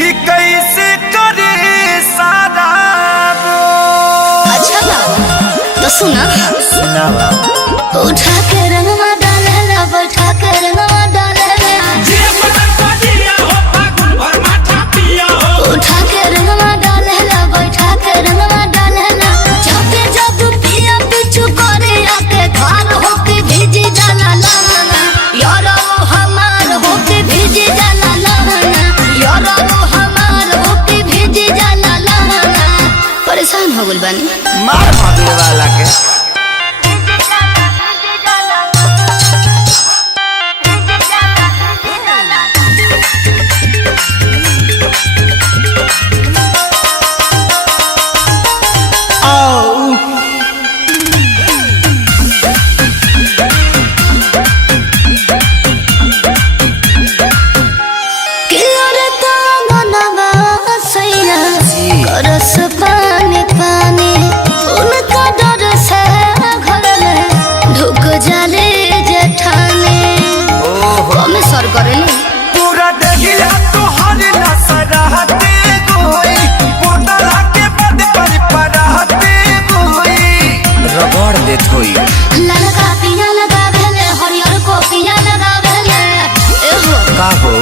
कि कैसे करे सारा। अच्छा बाबा तो सुना उठा के रंगवा डालेला बैठा के रंगवा डालेला उठा के रंगवा डालेला बैठा के रंगवा डालेला जाके जब पिया पिछु करे आके घर होके भीजी जाला लहंगा यारो हमार होके भीजी जाला लहंगा यारो हमार होके भीजी जाला लहंगा। परेशान हो गइल बानी मार भागे वाला के। रस पानी पानी उनका डर से घर में ढुक जाले जेठाने कमे सर करेली पूरा दहिया तोहर नसराते गोई बोतला के बद पर पराते गोई रगड़ देत होई ललका पिया लगा भेले हरियर को पिया लगा भेले एहो का हो